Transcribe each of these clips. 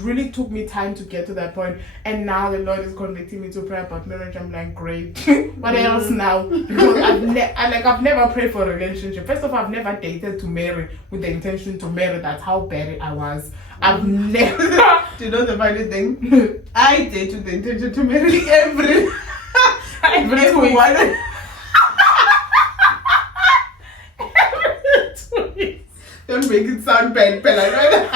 really took me time to get to that point. And now the Lord is convicting me to pray about marriage. I'm like, great. What else now? Because I've never prayed for a relationship. First of all, I've never dated to marry with the intention to marry. That's how bad I was. I've never. Do you know the funny thing? I date with the intention to marry everyone. Don't make it sound bad, Bella.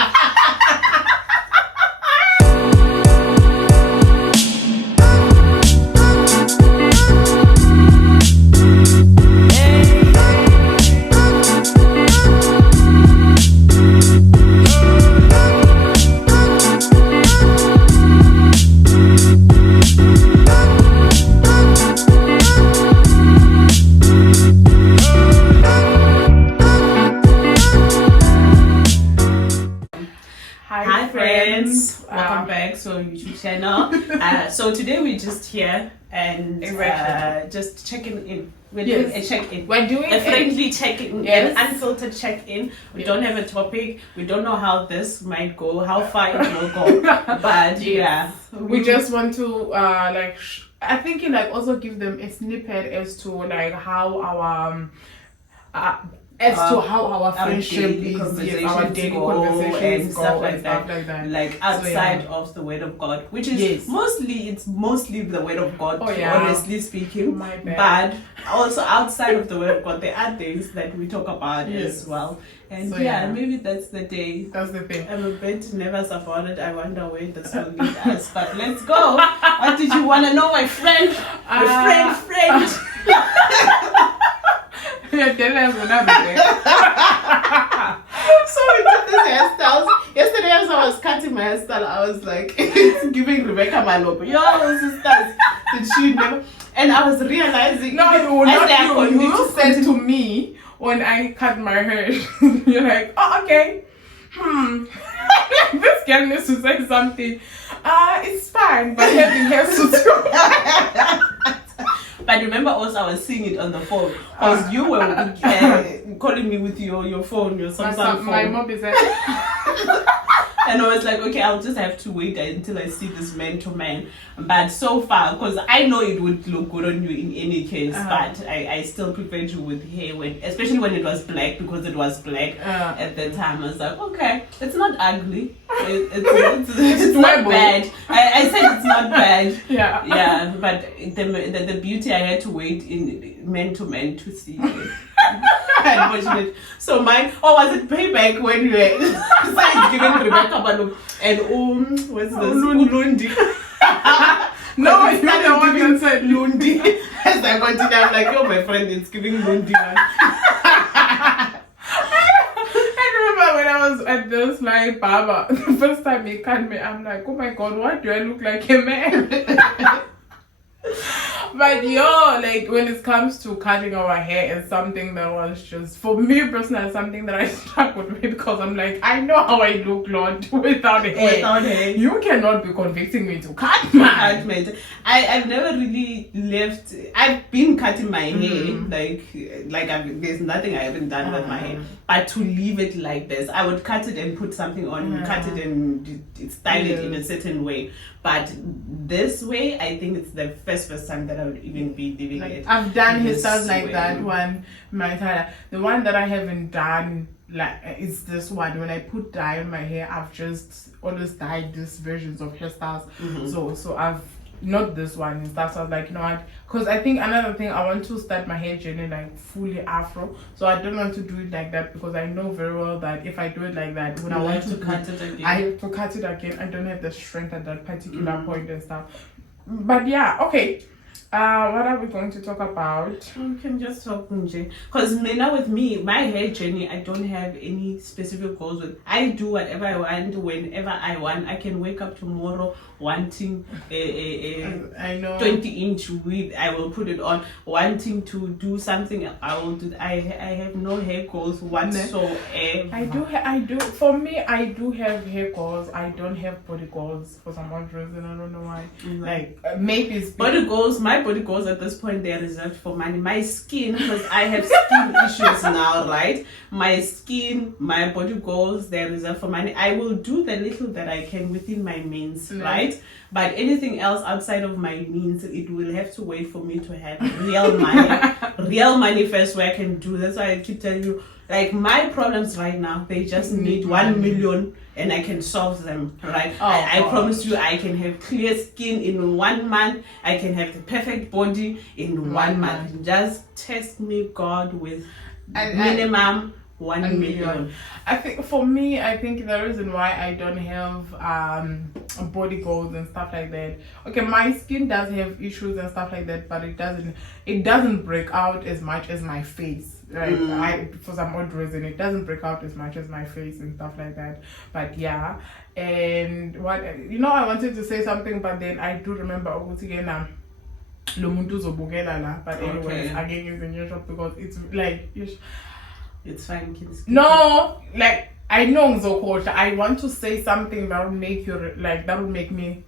Hi friends, welcome back to our YouTube channel. So today we're just here and just checking in. We're doing a check-in. We're doing a friendly check-in, an unfiltered check-in. We don't have a topic. We don't know how this might go, how far it will go. But we just want to I think also give them a snippet as to how our how our friendship is, our daily conversations and stuff like that. Like outside of the Word of God, which is mostly the Word of God, honestly speaking. My bad. But also outside of the Word of God, there are things that we talk about as well. And maybe that's the day. That's the thing. I'm a bit nervous about it. I wonder where this will lead us. But let's go. What did you want to know, my friend? My friend. So we did this hairstyles. Yesterday as I was cutting my hairstyle, I was like, it's giving Rebecca Malope. Yo, sisters, did she never? And I was realizing, you said to me when I cut my hair, you're like, oh, okay. This girl needs to say something. It's fine, but having hair suits too. But remember also I was seeing it on the phone because you were calling me with your phone, your Samsung phone. My mom is there. And I was like, okay, I'll just have to wait until I see this man to man. But so far, because I know it would look good on you in any case, but I still preferred you with hair, especially when it was black, because it was black at that time. I was like, okay, it's not ugly. It's not bad. I said it's not bad. Yeah, but the beauty I had to wait in man to man to see. Unfortunate. So mine, was it payback when you were giving Rebecca Baloo and what's this? Ulundi. No, you're the one that said Lundi. As I continue, I'm like, yo, my friend, it's giving Lundi. I remember when I was at this barber, the first time he cut me, I'm like, oh my god, why do I look like a man? But when it comes to cutting our hair, it's something that was just, for me personally, something that I stuck with me because I'm like, I know how I look, Lord, without hair. You cannot be convicting me to cut my hair. I've never really left. I've been cutting my hair, there's nothing I haven't done with my hair. But to leave it like this, I would cut it and put something on, cut it and style it in a certain way. But this way, I think it's the first time that I would even be leaving it. I've done hairstyles like that one. The one that I haven't done is this one. When I put dye on my hair, I've just always dyed these versions of hairstyles. So I've not this one and stuff. So I was like, you know what? Because I think another thing, I want to start my hair journey fully afro. So I don't want to do it like that because I know very well that if I do it like that, when I want to cut it again, I have to cut it again. I don't have the strength at that particular point and stuff. But okay. What are we going to talk about? We can just talk because now with me, my hair journey, I don't have any specific goals with. I do whatever I want whenever I want. I can wake up tomorrow wanting I know 20-inch width, I will put it on. Wanting to do something, I will do. I have no hair goals whatsoever. I do. For me, I do have hair goals. I don't have body goals for some odd reason. I don't know why. Maybe it's body goals my body goals at this point, they're reserved for money. My skin, because I have skin issues now, right? My skin, my body goals, they're reserved for money. I will do the little that I can within my means, right? But anything else outside of my means, it will have to wait for me to have real money. Real money first where I can do. That's why I keep telling you, like, my problems right now, they just need 1 million and I can solve them, right? I promise you, I can have clear skin in 1 month. I can have the perfect body in 1 month. Just test me, God, with minimum 1 million. I think for me, I think the reason why I don't have body goals and stuff like that. Okay, my skin does have issues and stuff like that, but it doesn't break out as much as my face. Right, for some odd reason, it doesn't break out as much as my face and stuff like that. But yeah, and what I wanted to say something, but then I do remember again. But anyways, again, it's in your shop because it's like it's fine, kids. No, like I know Zokosha. I want to say something that will make you that will make me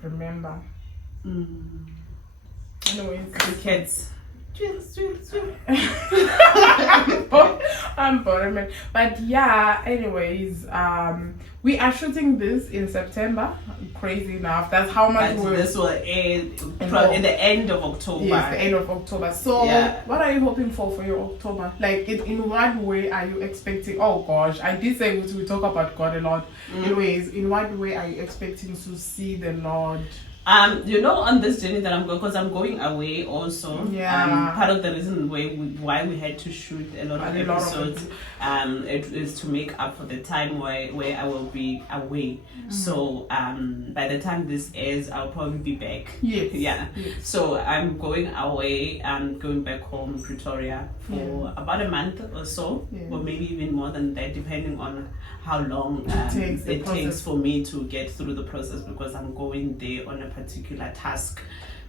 remember. Anyways, the kids. I'm bored, but yeah, anyways, we are shooting this in September. Crazy enough, that's how much this will end in the end of October. Yes, the end of October. So what are you hoping for your October? Like, in what way are you expecting? Oh gosh, I did say we talk about God a lot. Anyways, in what way are you expecting to see the Lord? On this journey that I'm going, because I'm going away also. Part of the reason why we had to shoot a lot of episodes, it is to make up for the time where I will be away. So by the time this airs, I'll probably be back. Yes. So I'm going away. I'm going back home, Pretoria, for about a month or so, or maybe even more than that, depending on how long it takes for me to get through the process, because I'm going there on a particular task.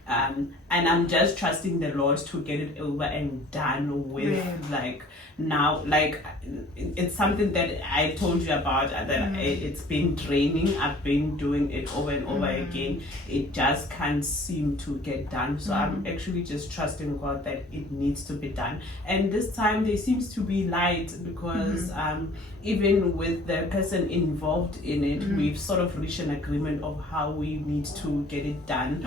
And I'm just trusting the Lord to get it over and done with. It's something that I told you about, that it's been draining. I've been doing it over and over again. It just can't seem to get done. So I'm actually just trusting God that it needs to be done. And this time there seems to be light, because even with the person involved in it, we've sort of reached an agreement of how we need to get it done.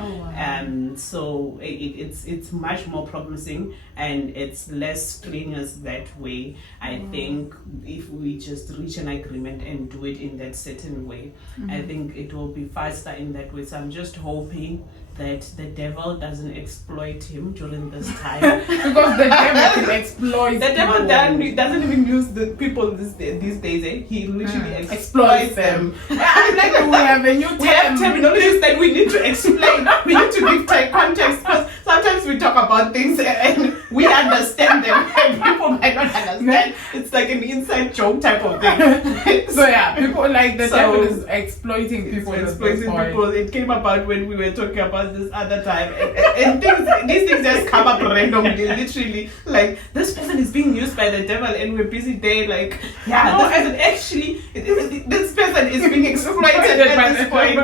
So it's much more promising, and it's less strenuous that way. I think if we just reach an agreement and do it in that certain way, I think it will be faster in that way. So I'm just hoping that the devil doesn't exploit him during this time. Because the devil can exploit. The devil doesn't even use the people these days. He literally exploits them. Like we have a new we have terminologies that we need to explain. We need to give context, because sometimes we talk about things and we understand them and people might not understand. It's like an inside joke type of thing. So people like the devil is exploiting people. It came about when we were talking about this other time, and these things just come up randomly, literally, like, this person is being used by the devil and we're busy there, like, this person is being exploited at this point.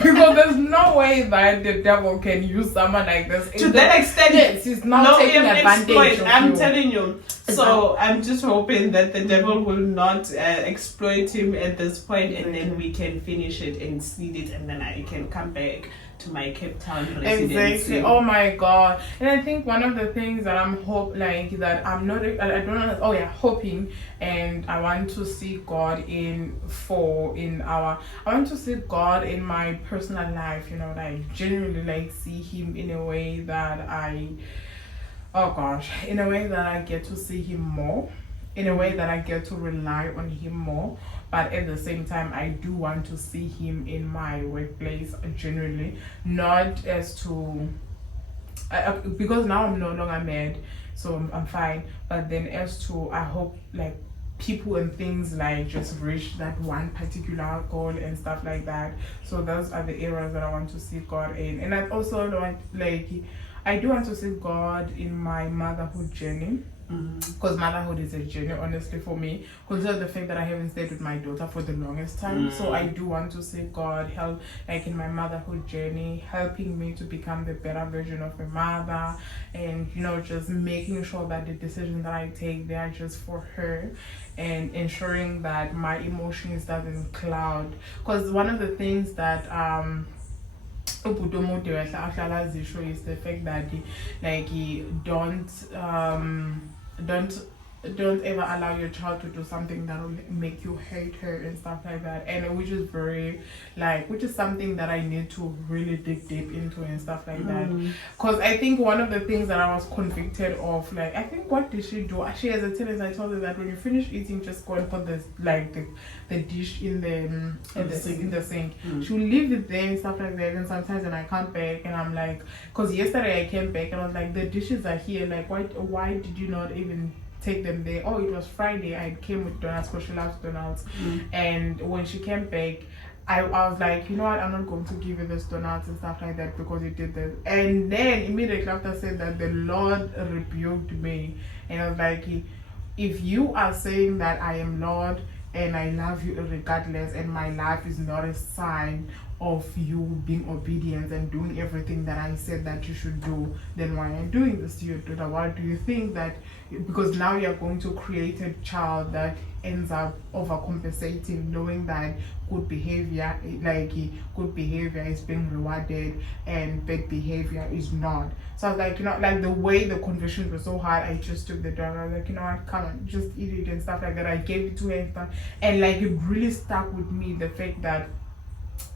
Because there's no way that the devil can use someone like this to that extent. Yes, he's now taking advantage of I'm telling you. So I'm just hoping that the devil will not exploit him at this point, and then we can finish it and seed it, and then I can come back to my Cape Town residency. Exactly. Oh my God. And I think one of the things that I'm hoping, and I want to see God I want to see God in my personal life, genuinely see him in a way that in a way that I get to see him more, in a way that I get to rely on him more. But at the same time, I do want to see him in my workplace genuinely, not as to because now I'm no longer mad, so I'm fine. But then as to, I hope like people and things just reach that one particular goal and stuff like that. So those are the areas that I want to see God in. And I also want I do want to see God in my motherhood journey. Because motherhood is a journey, honestly, for me. Consider the fact that I haven't stayed with my daughter for the longest time. So I do want to see God help, like in my motherhood journey, helping me to become the better version of a mother, and just making sure that the decisions that I take, they are just for her, and ensuring that my emotions doesn't cloud. Because one of the things that uButomo is the fact that he don't ever allow your child to do something that will make you hate her and stuff like that, and which is something that I need to really dig deep into and stuff like that. Because I think one of the things that I was convicted of, like, I think, what did she do? She, as a teenager, I told her that when you finish eating, just go and put the dish in the sink. She'll leave it there and stuff like that, and sometimes when I come back and I'm like, because yesterday I came back and I was like, the dishes are here, like, why did you not even take them there? Oh, it was Friday. I came with donuts because she loves donuts. And when she came back, I was like, you know what, I'm not going to give you this donuts and stuff like that because you did this. And then immediately after said that, the Lord rebuked me, and I was like, if you are saying that I am Lord and I love you regardless, and my life is not a sign of you being obedient and doing everything that I said that you should do, then why am I doing this to your daughter? Why do you think that because now you're going to create a child that ends up overcompensating, knowing that good behavior is being rewarded and bad behavior is not? So I was like, like the way the conversations were so hard, I just took the daughter. I was like, what, come on, just eat it and stuff like that. I gave it to her and stuff, and like it really stuck with me, the fact that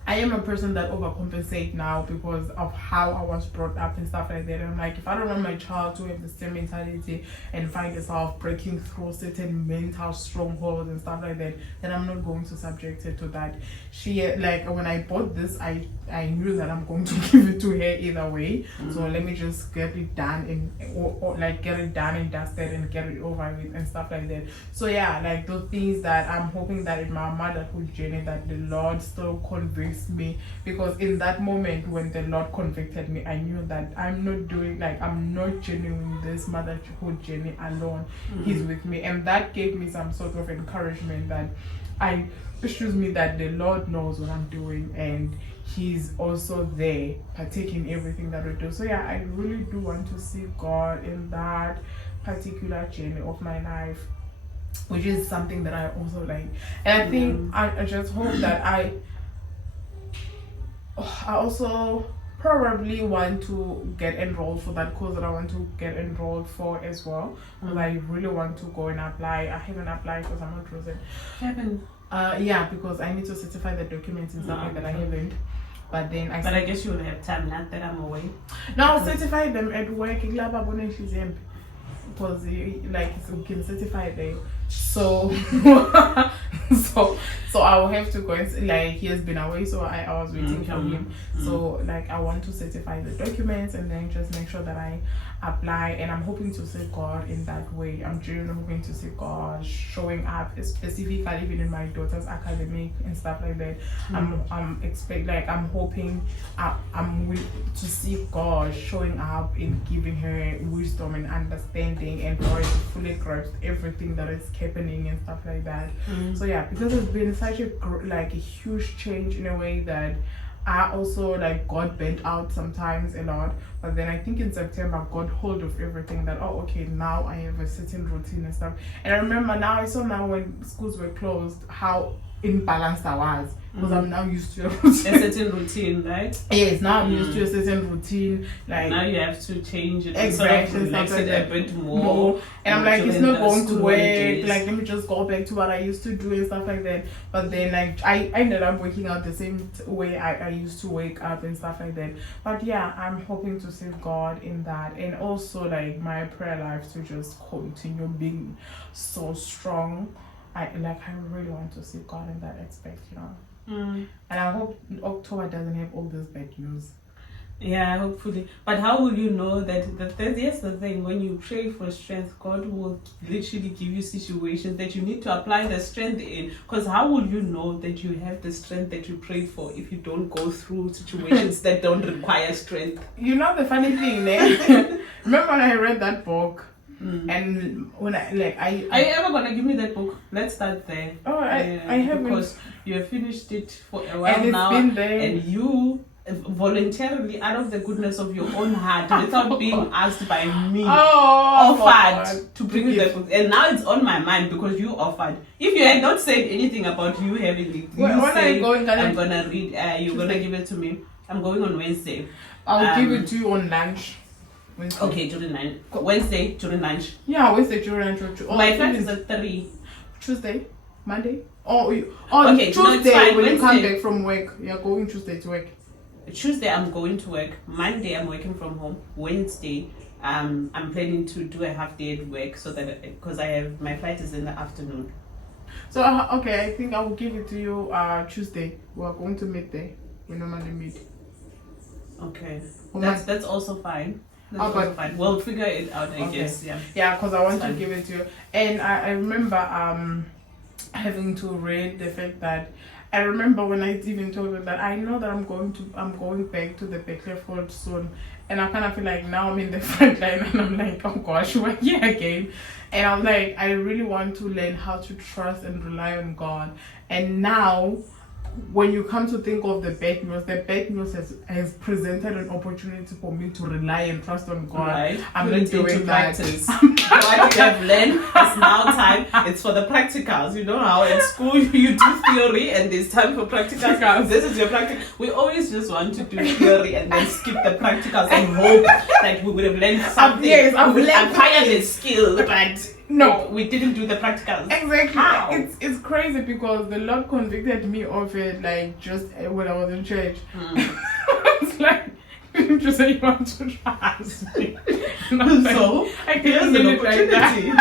I am a person that overcompensate now because of how I was brought up and stuff like that. And I'm like, if I don't want my child to have the same mentality and find herself breaking through certain mental strongholds and stuff like that, then I'm not going to subject her to that. She, like, when I bought this, I knew that I'm going to give it to her either way. So let me just get it done and get it done and dusted and get it over with and stuff like that. So yeah, like those things that I'm hoping that in my motherhood journey, that the Lord still convicts me, because in that moment when the Lord convicted me, I knew that I'm not genuine this motherhood journey alone. He's with me, and that gave me some sort of encouragement that that the Lord knows what I'm doing, and He's also there partaking everything that we do. So yeah, I really do want to see God in that particular journey of my life, which is something that I also like. And I think I just hope that I also probably want to get enrolled for that course that I want to get enrolled for as well. Because I really want to go and apply. I haven't applied because I'm not chosen. Yeah, because I need to certify the documents and stuff like that. I haven't. But then I guess you will have time now that I'm away. No, I'll certify them at work. Because we can certify them. So so I will have to go and he has been away, so I was waiting for him. So I want to certify the documents and then just make sure that I apply, and I'm hoping to see God in that way. I'm genuinely hoping to see God showing up, specifically even in my daughter's academic and stuff like that. I'm hoping I'm to see God showing up in giving her wisdom and understanding, and for her to fully grasp everything that is happening and stuff like that. So yeah, because it's been such a huge change in a way that I also got bent out sometimes a lot, but then I think in September got hold of everything that now I have a certain routine and stuff. And I remember now when schools were closed, how imbalanced I was, because I'm now used to a certain routine, right? Yes, now I'm used to a certain routine. Now you have to change it, exactly, relax it a bit more. And I'm like, it's not going to work. Let me just go back to what I used to do and stuff like that. But then I ended up waking up the same way I used to wake up and stuff like that. But yeah, I'm hoping to see God in that, and also my prayer life to just continue being so strong. I really want to see God in that aspect, And I hope October doesn't have all this bad news. Yeah, hopefully. But how will you know that? Here's the thing: when you pray for strength, God will literally give you situations that you need to apply the strength in. Because how will you know that you have the strength that you prayed for if you don't go through situations that don't require strength? The funny thing, remember when I read that book? And when are you ever gonna give me that book? Let's start there. Oh, I haven't, because you have finished it for a while and now, been there. and you voluntarily, out of the goodness of your own heart, without being asked by me, offered to bring you that book. And now it's on my mind because you offered. If you had not said anything about you having it, I'm gonna read. You're gonna give it to me. I'm going on Wednesday. I'll give it to you on lunch. Wednesday. Okay, during lunch. Wednesday during lunch. Yeah, Wednesday during lunch. My flight is at 3. Tuesday, Monday. Okay, no, Tuesday when Wednesday. you come back from work. You're going Tuesday to work. Tuesday I'm going to work. Monday I'm working from home. Wednesday I'm planning to do a half day at work so that because my flight is in the afternoon. So okay, I think I will give it to you Tuesday. We are going to meet there. We normally meet. Okay, that's also fine. That's also fine. We'll figure it out, I guess. Yeah, because I want to give it to you. And I remember having to read the fact that I remember when I even told her that I know that I'm going back to the Becklerfold soon, and I kind of feel like now I'm in the front line and I'm like, oh gosh, we're here again. And I'm like, I really want to learn how to trust and rely on God. And now, when you come to think of the bad news has presented an opportunity for me to rely and trust on God. Right. I'm not doing that. What you have learned is now time. It's for the practicals. You know how in school you do theory and there's time for practicals. This is your practical. We always just want to do theory and then skip the practicals and hope that we would have learned something. I've learned acquired a skill, but no, we didn't do the practicals. Exactly. How? It's crazy because the Lord convicted me of it like just when I was in church. It's like, didn't you say you want to trust me? So here's an opportunity.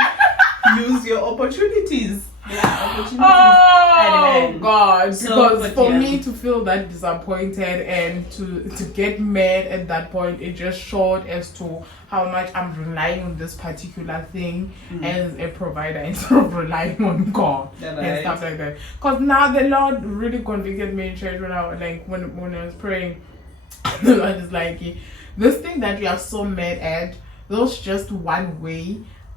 Use your opportunities. Oh God! Because for me to feel that disappointed and to get mad at that point, it just showed as to how much I'm relying on this particular thing as a provider instead of relying on God and stuff like that. Because now the Lord really convicted me in church when I was when I was praying. The Lord is like, this thing that you are so mad at, that's just one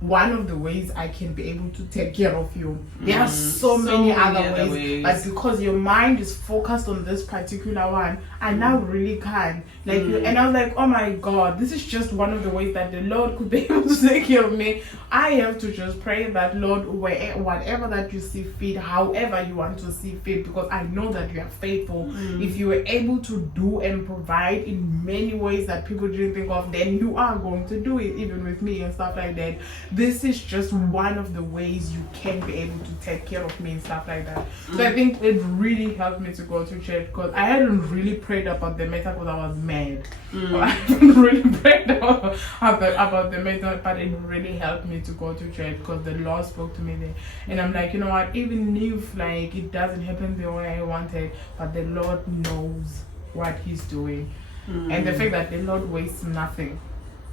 of the ways I can be able to take care of you. There are so many other ways, but because your mind is focused on this particular one, I now really can. And I was like, oh my God, this is just one of the ways that the Lord could be able to take care of me. I have to just pray that, Lord, whatever that you see fit, however you want to see fit, because I know that you are faithful. If you were able to do and provide in many ways that people didn't think of, then you are going to do it, even with me and stuff like that. This is just one of the ways you can be able to take care of me and stuff like that. So I think it really helped me to go to church because I hadn't really prayed about the matter because I was mad. I hadn't really prayed about the matter, but it really helped me to go to church because the Lord spoke to me there. And I'm like, you know what, even if it doesn't happen the way I wanted, but the Lord knows what He's doing. And the fact that the Lord wastes nothing.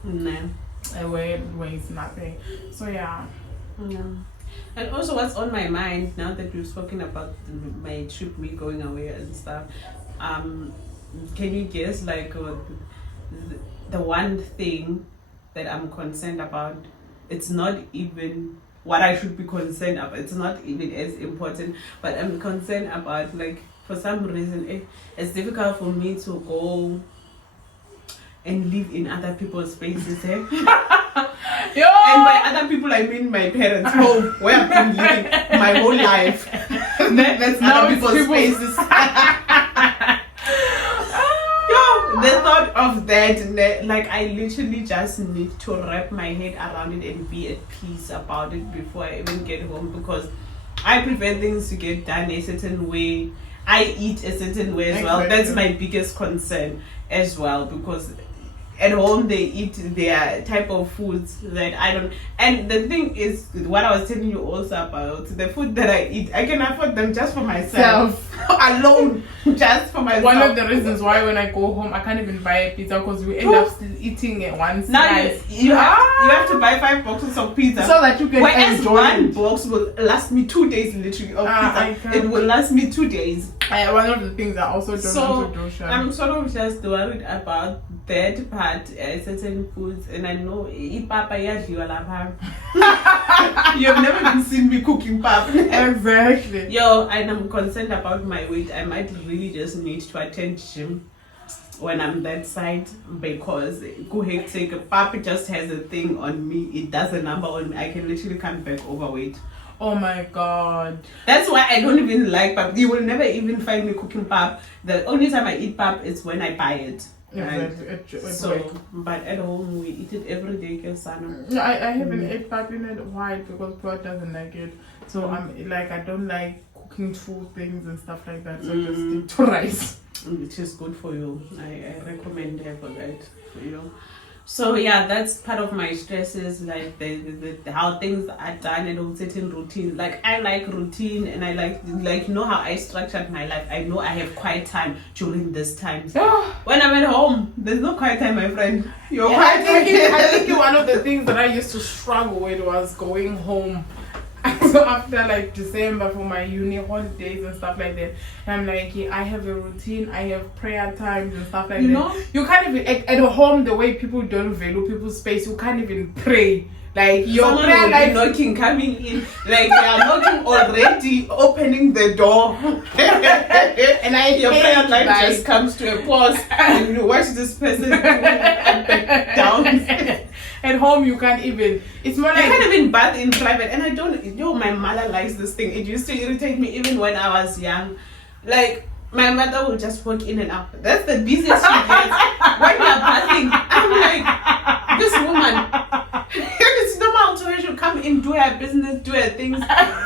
No. A word weighs nothing. So yeah. And also what's on my mind now that we've spoken about my trip, me going away and stuff, can you guess the one thing that I'm concerned about? It's not even what I should be concerned about. It's not even as important, but I'm concerned about for some reason it's difficult for me to go and live in other people's spaces. And by other people, I mean my parents' home, where I've been living my whole life. That's other people's spaces. The thought of that, I literally just need to wrap my head around it and be at peace about it before I even get home, because I prefer things to get done a certain way. I eat a certain way as well. That's my biggest concern as well, because at home they eat their type of foods that I don't. And the thing is, what I was telling you also about the food that I eat, I can afford them just for myself. Alone, just for myself. One of the reasons why when I go home I can't even buy a pizza, because we end up still eating it once. Now you have to buy 5 boxes of pizza so that you can enjoy. One box will last me 2 days literally of pizza. It will last me 2 days. One of the things I also don't want to do, Shan. I'm sort of just worried about that part, certain foods, and I know papa yadliwa lapha. You've never been seen me cooking pap. Exactly. Yo, and I'm concerned about my weight. I might really just need to attend gym when I'm that side, because go hectic. Pap just has a thing on me. It does a number on me. I can literally come back overweight. Oh my god. That's why I don't even like pap. You will never even find me cooking pap. The only time I eat pap is when I buy it. Exactly. So, but at home we eat it every day. No, I haven't ate pap in it. Why? Because Claude doesn't like it. So I'm like, I don't like cooking two things and stuff like that. So I just stick to rice. Which is good for you. I recommend her for that for you. So yeah, that's part of my stresses, like the how things are done and on certain routines. Like I like routine, and I like you know how I structured my life. I know I have quiet time during this time. When I'm at home, there's no quiet time, my friend. You're quiet. I think one of the things that I used to struggle with was going home. So after like December for my uni holidays and stuff like that, I'm like, yeah, I have a routine, I have prayer times and stuff like that. Know? You can't even at home, the way people don't value people's space, you can't even pray. Like your someone prayer will life be knocking, coming in, like they are knocking already, opening the door, and your prayer life just comes to a pause, and you watch this person going up and down. At home, you can't even. It's more like I can't even bath in private, and I don't. My mother likes this thing. It used to irritate me even when I was young. Like my mother would just walk in and out. That's the busiest she gets when you're bathing. I'm like, this woman. It's normal to her. She'll come in, do her business, do her things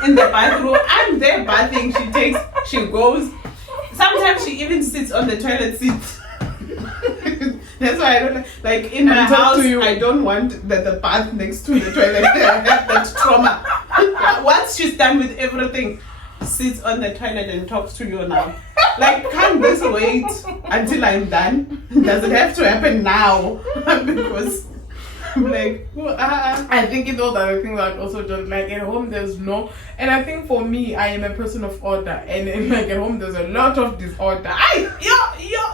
in the bathroom. I'm there bathing. She goes. Sometimes she even sits on the toilet seat. That's why I don't like in my house. I don't want the bath next to the toilet. I have that trauma. Once she's done with everything, sits on the toilet and talks to you now. Like, can't this wait until I'm done? Does it have to happen now? Because I'm like, I think those are the things I also don't like. At home, there's no, and I think for me, I am a person of order, and like at home, there's a lot of disorder.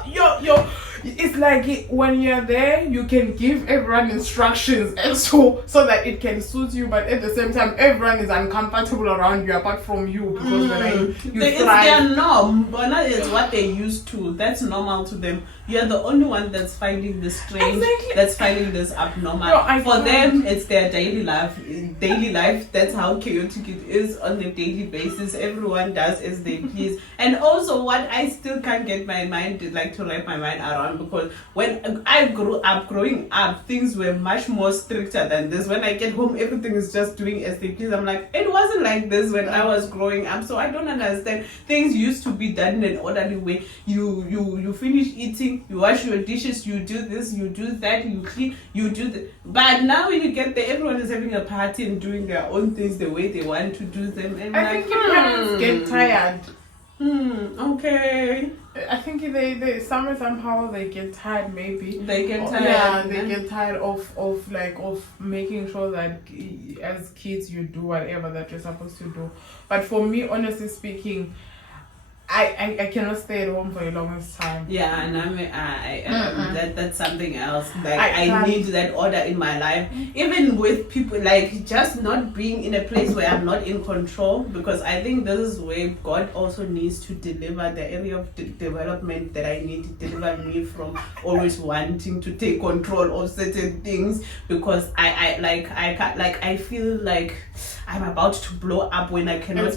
Yo. It's like when you're there, you can give everyone instructions and so that it can suit you, but at the same time, everyone is uncomfortable around you apart from you because it's their norm, but that is what they're used to. That's normal to them. You're the only one that's finding this strange, that's finding this abnormal. No, for them, it's their daily life. That's how chaotic it is on a daily basis. Everyone does as they please. And also, what I still can't get my mind to wrap my mind around, because when I growing up, things were much more stricter than this. When I get home, everything is just doing as they please. I'm like, it wasn't like this when I was growing up, so I don't understand. Things used to be done in an orderly way. You finish eating, you wash your dishes, you do this, you do that, you clean, you do that. But now when you get there, everyone is having a party and doing their own things the way they want to do them. And I think your parents get tired. Okay. I think they somehow they get tired. Maybe they get tired. Yeah, they get tired of making sure that as kids you do whatever that you're supposed to do. But for me, honestly speaking, I cannot stay at home for the longest time. Yeah, and that's something else. Like I need that order in my life, even with people, like just not being in a place where I'm not in control. Because I think this is where God also needs to deliver the area of development that I need to deliver me from always wanting to take control of certain things. Because I feel like I'm about to blow up when I cannot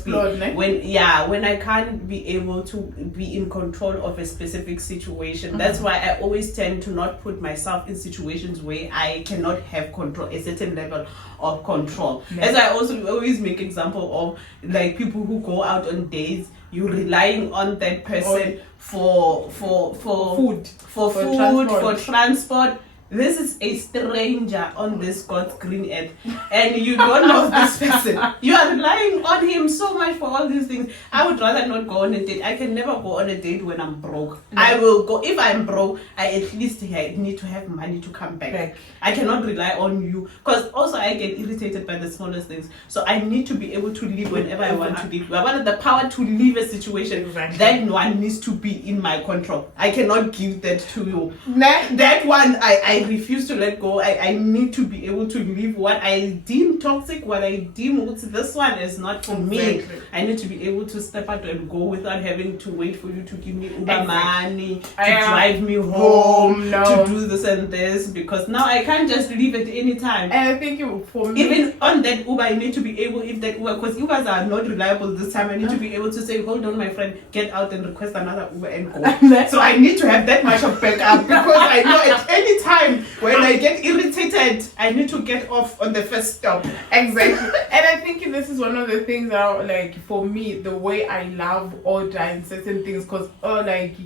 when I can't be able to be in control of a specific situation. That's why I always tend to not put myself in situations where I cannot have control, a certain level of control. As I also always make example of, like, people who go out on dates, you're relying on that person for food, for transport. this is a stranger on this God's green earth, and you don't know this person. You are relying on him so much for all these things. I would rather not go on a date. I can never go on a date when I'm broke. No. I will go if I'm broke. I at least need to have money to come back. I cannot rely on you, because also I get irritated by the smallest things. So I need to be able to leave whenever I want to leave. I want the power to leave a situation. Exactly. That one needs to be in my control. I cannot give that to you. Nah. That one I refuse to let go. I need to be able to leave what I deem toxic, what I deem this one is not for me. Exactly. I need to be able to step out and go without having to wait for you to give me Uber Exactly. money, to I drive me home, no. to do this and this, because now I can't just leave at any time. And I think for me, Even on that Uber, I need to be able, if that Uber, because Ubers are not reliable this time, I need to be able to say, hold on, my friend, get out and request another Uber and go. So I need to have that much of backup, because I know at any time when I get irritated, I need to get off on the first stop. Exactly. And I think this is one of the things that, like, for me, the way I love order in certain things, because like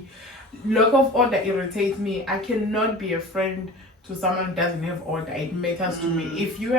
lack of order irritates me. I cannot be a friend to someone who doesn't have order. It matters to me. If you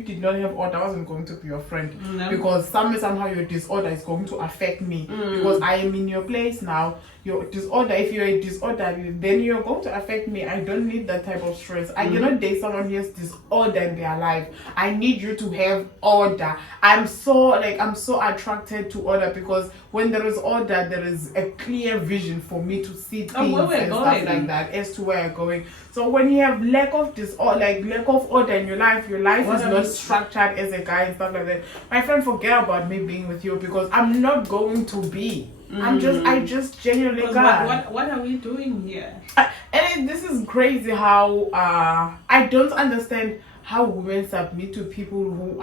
did not have order, I wasn't going to be your friend. No. Because somehow your disorder is going to affect me. Because I am in your place now. Your disorder, if you're a disorder, then you're going to affect me. I don't need that type of stress. I cannot date someone who has disorder in their life. I need you to have order. I'm so attracted to order, because when there is order, there is a clear vision for me to see things and stuff like that as to where I'm going. So when you have lack of order in your life is not structured as a guy and stuff like that. My friend, forget about me being with you, because I'm not going to be. I just genuinely can't. What are we doing here? And this is crazy how I don't understand how women submit to people who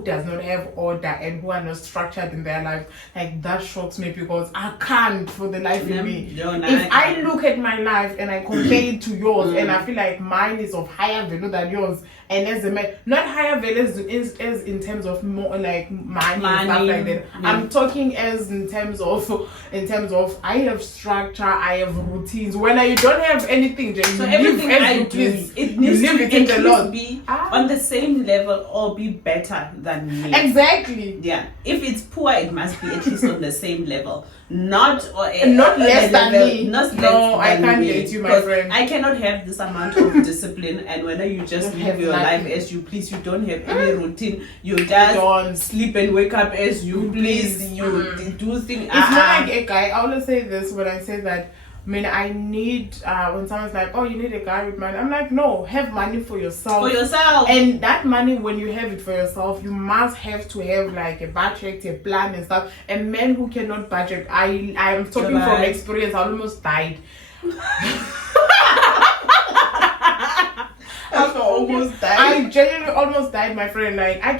does not have order and who are not structured in their life. Like, that shocks me, because I can't for the life in me. If I look at my life and I compare it to yours, and I feel like mine is of higher value than yours, and as a man, not higher value as in terms of more like money and stuff like that. I'm talking as in terms of I have structure, I have routines. When you don't have anything, just so everything I do, it needs to at least be on the same level or be better than me. Exactly. Yeah. If it's poor, it must be at least on the same level. Not less than me. I can't date you, my friend. I cannot have this amount of discipline, and when you just live your life as you please, you don't have any routine. You just sleep and wake up as you please. You do things. It's not like a guy. I always say this when I say that. I mean, I need, when someone's like, oh, you need a guy with money. I'm like, no, have money for yourself. For yourself. And that money, when you have it for yourself, you must have to have like a budget, a plan and stuff. And men who cannot budget, I am talking from experience, I almost died. I genuinely almost died, my friend. Like, I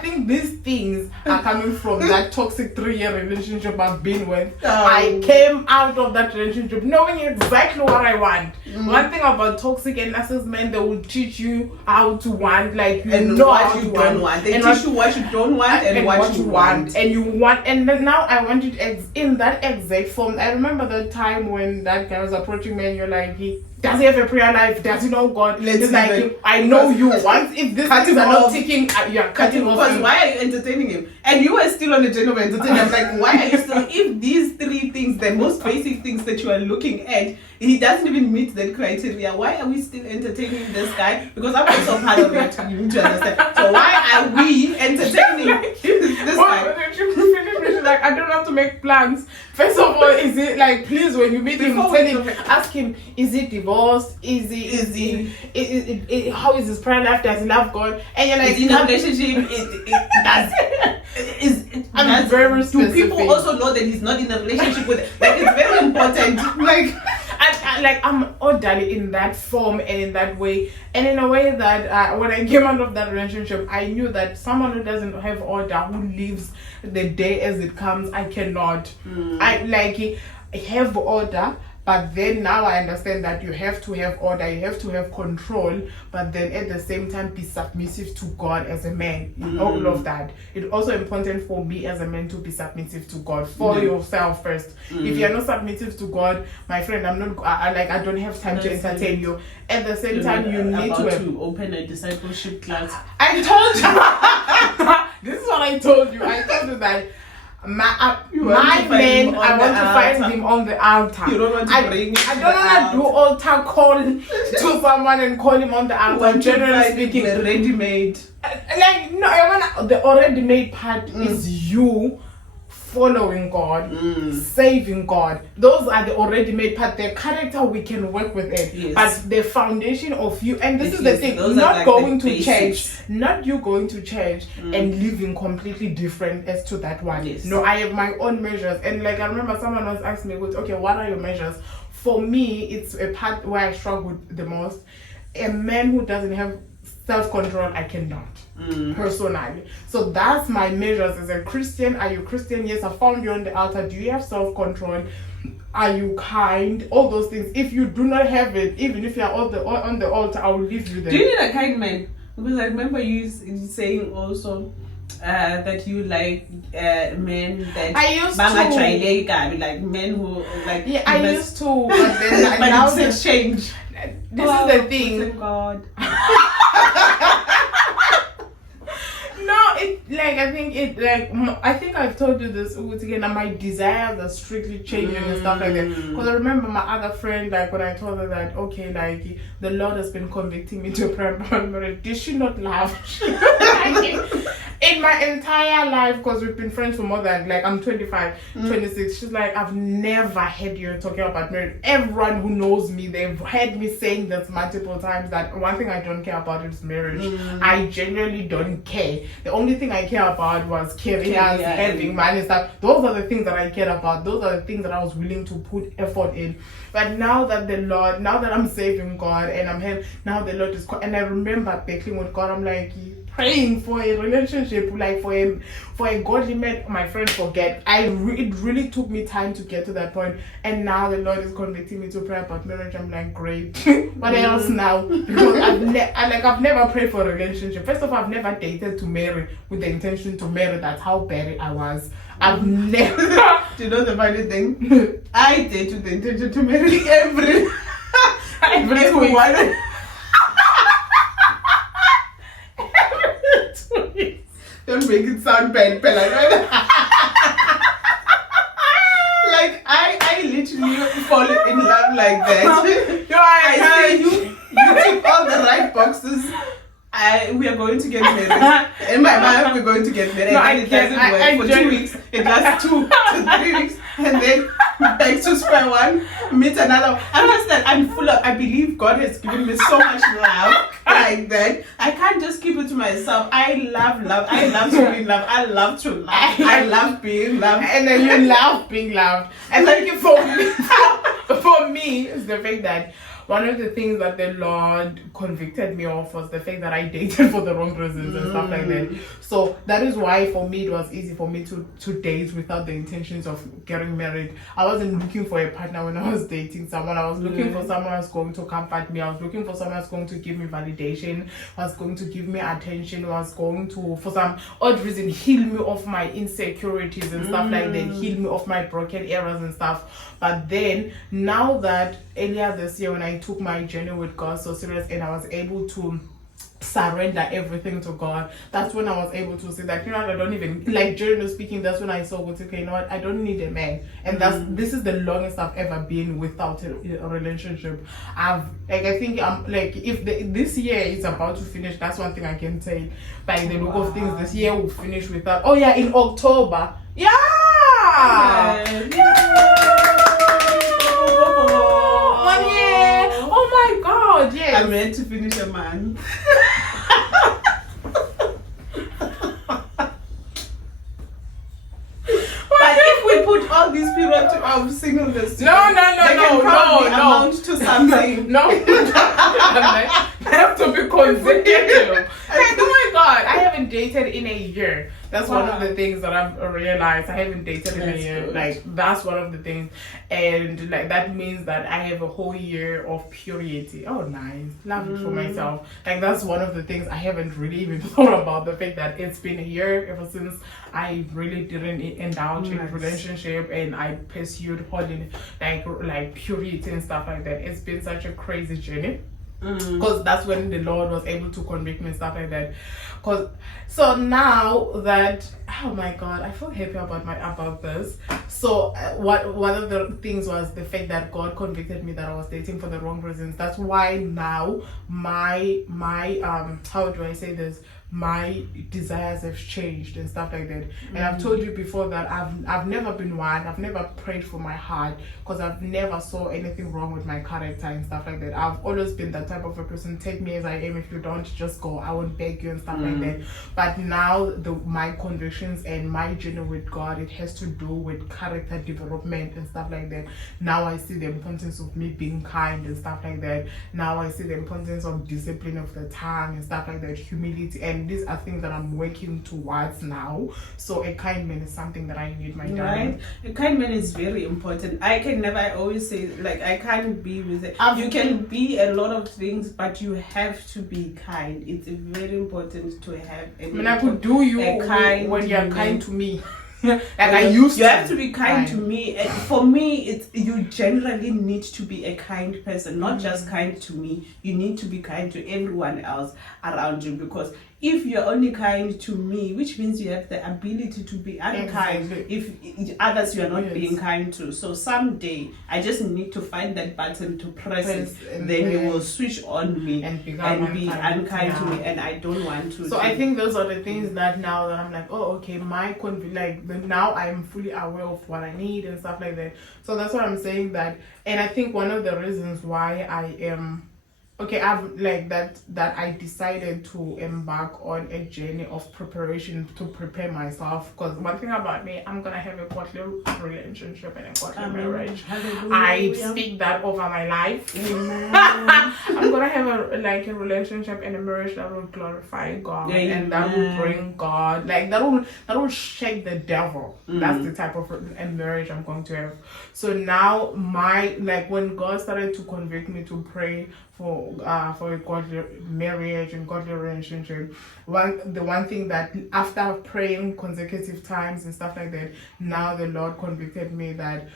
think these things are coming from that toxic 3-year relationship I've been with. I came out of that relationship knowing exactly what I want. One thing about toxic and narcissist men, they will teach you how to want, like, you and know what how you to don't want. They teach you what you don't want and what you want. And you want, and then now I want it in that exact form. I remember the time when that guy was approaching me and you're like, does he have a prayer life? Does he know God? It's like, I know you. Once if these things are not ticking, you're cutting off. Because why are you entertaining him? And you were still on the journey of entertaining. I'm like, why are you still? If these 3 things, the most basic things that you are looking at, he doesn't even meet that criteria, why are we still entertaining this guy? Because I'm also part of it. You need to understand. So why are we entertaining this guy? Like, I don't have to make plans. First of all, is it like, please, when you meet him, ask him, is he divorced? How is his prayer life? Does he love God? And you're like, is in a relationship? I'm very specific. Do people also know that he's not in a relationship with? Like, it's very important. Like, I'm orderly in that form and in that way, and in a way that when I came out of that relationship, I knew that someone who doesn't have order, who lives the day as it comes, I cannot. I have order, But then now I understand that you have to have order, you have to have control, but then at the same time be submissive to God as a man. All of that. It's also important for me as a man to be submissive to God for yourself first. If you're not submissive to God, my friend, I don't have time to entertain you. At the same time, you need to open a discipleship class. I told you. This is what I told you. I told you that my man, I want to find him on the altar. You don't want to bring him. I don't want to do altar call to someone and call him on the altar. Generally speaking, ready-made. The already made part is you following God, saving God. Those are the already made part. The character we can work with it, but the foundation of you, and this is the thing, not going to change, not you going to change and living completely different as to that one. No, I have my own measures, and like I remember someone was asking me, okay, what are your measures? For me, it's a part where I struggle the most. A man who doesn't have self-control, I cannot. Personally. So that's my measures as a Christian. Are you Christian? Yes, I found you on the altar. Do you have self-control? Are you kind? All those things. If you do not have it, even if you are on the altar, I will leave you there. Do you need a kind man? Because I remember you saying also that you like men that I used to like men who like I used to, but then but now it's change. This is the thing. God. I think I've told you this again. My desires are strictly changing and stuff like that. Because I remember my other friend, like when I told her that, okay, like the Lord has been convicting me to prayer about marriage. Did she not laugh? In my entire life, because we've been friends for more than, like, I'm 25, 26. She's like, I've never heard you talking about marriage. Everyone who knows me, they've heard me saying this multiple times, that one thing I don't care about is marriage. I genuinely don't care. The only thing I care about was careers, having money, stuff. Those are the things that I cared about. Those are the things that I was willing to put effort in. But now that now that I'm saving God and I'm here, now the Lord is, and I remember battling with God. I'm like praying for a relationship, like for a godly man. My friend, forget. It really took me time to get to that point, and now the Lord is convicting me to pray about marriage. I'm like, great. What else now? Because I've never prayed for a relationship. First of all, I've never dated to marry with the intention to marry. That's how bad I was. I've never. Do you know the funny thing? I date with the intention to marry every 2 weeks. Don't make it sound bad, Pella. Like I literally fall in love like that. You tick all the right boxes. We are going to get married. In my mind, we're going to get married. No, and it doesn't work for 2 weeks. It lasts 2 to 3 weeks, and then back to square one. Meet another. I'm full of. I believe God has given me so much love like that. I can't just keep it to myself. I love love. I love to be loved. I love to love. I love being loved. And then you love being loved. And thank you for me is the fact that one of the things that the Lord convicted me of was the fact that I dated for the wrong reasons and stuff like that. So that is why for me it was easy for me to date without the intentions of getting married. I wasn't looking for a partner when I was dating someone. I was looking for someone who's going to comfort me. I was looking for someone who's going to give me validation, was going to give me attention, was going to, for some odd reason, heal me of my insecurities and stuff like that, heal me of my broken areas and stuff. But then, now that earlier this year when I took my journey with God so serious and I was able to surrender everything to God, that's when I was able to see that, you know what, I don't even, like generally speaking, that's when I saw, okay, you know what, I don't need a man. And this is the longest I've ever been without a relationship. I think I'm like, if this year is about to finish, that's one thing I can say. By the look of things, this year will finish without, in October. Yeah! Yes. I'm ready to finish a man. But if we put all these people of singleness, amount to something. No, they have to be consecutive. Like, oh my God, God, I haven't dated in a year. That's one of the things that I've realized. I haven't dated in a year. Good. Like, that's one of the things. And like that means that I have a whole year of purity. Oh, nice. Love it for myself. Like, that's one of the things I haven't really even thought about. The fact that it's been a year ever since I really didn't indulge in a relationship and I pursued holding like purity and stuff like that. It's been such a crazy journey. Because that's when the Lord was able to convict me and stuff like that. So now that, oh my God, I feel happy about this. So one of the things was the fact that God convicted me that I was dating for the wrong reasons. That's why now my how do I say this? My desires have changed and stuff like that. And I've told you before that I've never been one. I've never prayed for my heart because I've never saw anything wrong with my character and stuff like that. I've always been that type of a person. Take me as I am. If you don't, just go. I won't beg you and stuff like that. But now my convictions and my journey with God, it has to do with character development and stuff like that. Now I see the importance of me being kind and stuff like that. Now I see the importance of discipline of the tongue and stuff like that, humility, and these are things that I'm working towards now. So a kind man is something that I need, my darling. Right. A kind man is very important. I always say, like, I can't be with it. You can be a lot of things, but you have to be kind. It's very important to have I could do you a kind when you're kind to me. Like you have to be kind to me. And for me, it's you generally need to be a kind person, not just kind to me. You need to be kind to everyone else around you, because if you're only kind to me, which means you have the ability to be unkind if others you are not being kind to. So someday I just need to find that button to press it, then you will switch on me and be unkind to me, and I don't want to. So I think those are the things that now that I'm like, oh, okay, now I'm fully aware of what I need and stuff like that. So that's what I'm saying that, and I think one of the reasons why I am I've like that I decided to embark on a journey of preparation to prepare myself, because one thing about me, I'm gonna have a godly relationship and a godly marriage. I speak that over my life. I'm gonna have a relationship and a marriage that will glorify God, and that will bring God, like that will shake the devil. That's the type of a marriage I'm going to have. So now when God started to convict me to pray for a godly marriage and godly relationship, the one thing that after praying consecutive times and stuff like that, now the Lord convicted me that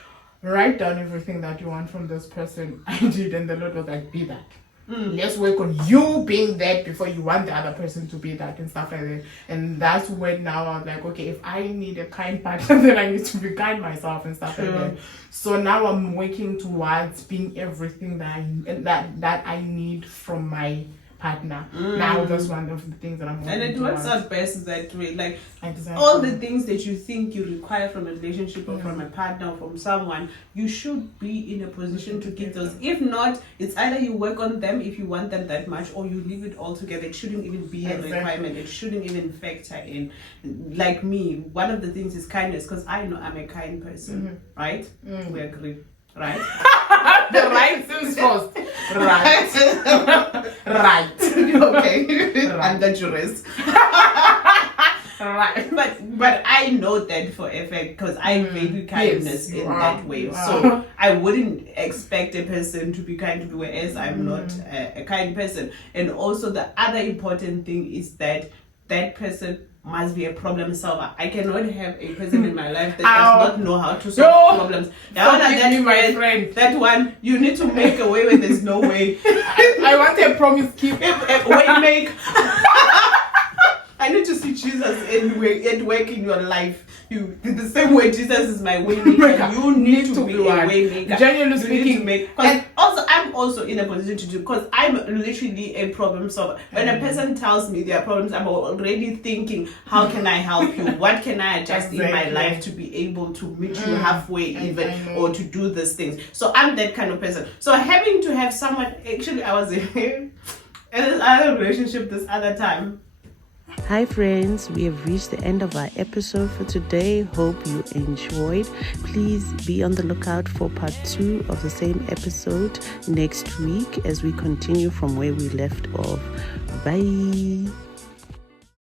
write down everything that you want from this person. I did, and the Lord was like, be that. Let's work on you being that before you want the other person to be that and stuff like that. And that's when now I'm like, okay, if I need a kind partner, then I need to be kind myself and stuff like that. So now I'm working towards being everything that I need from my partner. Now that's one of the things that I'm working and it towards. works out best that way. Like exactly. All the things that you think you require from a relationship or from a partner or from someone, you should be in a position to give those. If not, it's either you work on them if you want them that much, or you leave it all together. It shouldn't even be a requirement. It shouldn't even factor in. Like me, one of the things is kindness, because I know I'm a kind person, right? We agree. Right? The right seems first. Right. Right. Okay. Under duress. Right. But I know that for a fact, because I value kindness in that way. So I wouldn't expect a person to be kind to me, whereas I'm not a kind person. And also the other important thing is that person must be a problem solver. I cannot have a person in my life that does not know how to solve problems. My friend. That one, you need to make a way when there's no way. I want a promise keep. Way make. I need to see Jesus at work in your life. You the same way Jesus is my way maker. You need to be a way maker. Genuinely speaking, and also I'm also in a position to do, because I'm literally a problem solver. When a person tells me their problems, I'm already thinking, how can I help you? What can I adjust in my life to be able to meet you halfway even, or to do these things? So I'm that kind of person. So having to have someone, actually I was in this other relationship this other time. Hi friends, we have reached the end of our episode for today. Hope you enjoyed. Please be on the lookout for part 2 of the same episode next week as we continue from where we left off. Bye.